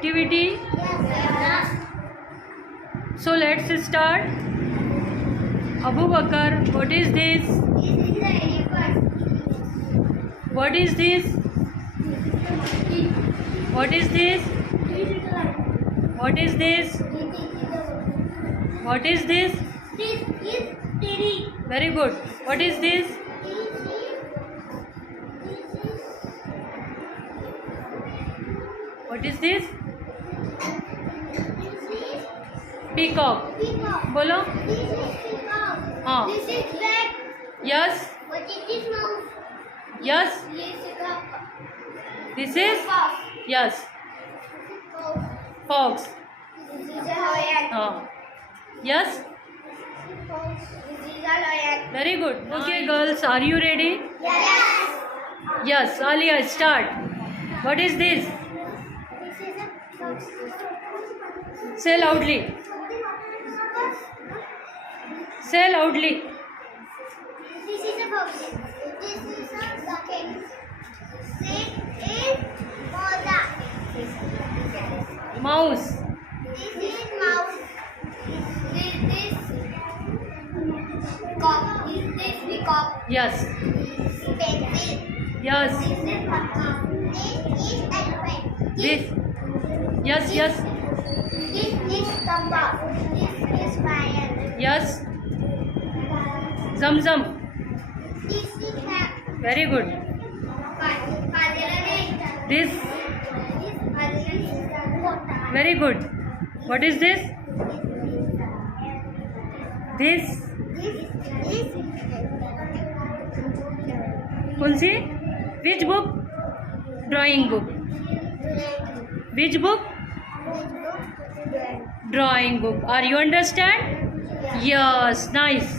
activity? Yes. So let's start. Abu Bakar, what is this? This is the elephant. What is this? What is this? What is this? What is this? This is tree. Very good. What is this? What is this? Peacock. बोलो. This is peacock. हाँ. This is bat. Yes. What is this mouse? Yes. This is a This is. fox. Yes. Fox. This is a lion. हाँ. Yes. This is a lion. Very good. Okay, girls, are you ready? Yes. Yes. Alia, start. What is this? This is a fox. Say loudly. Say loudly. This is a fox. This is a bucket. This is Moda. Mouse. This is mouse. This cock. This peacock. Yes. Pencil. Yes. This is monkey. This is elephant. This. Yes. Yes. This is compass. This is fire. Yes. Zam. This is hat. Very good. This. Very good. What is this? This. कौन सी? Which book? Drawing book. Which book? Drawing book. Are you understand? Yes. Nice.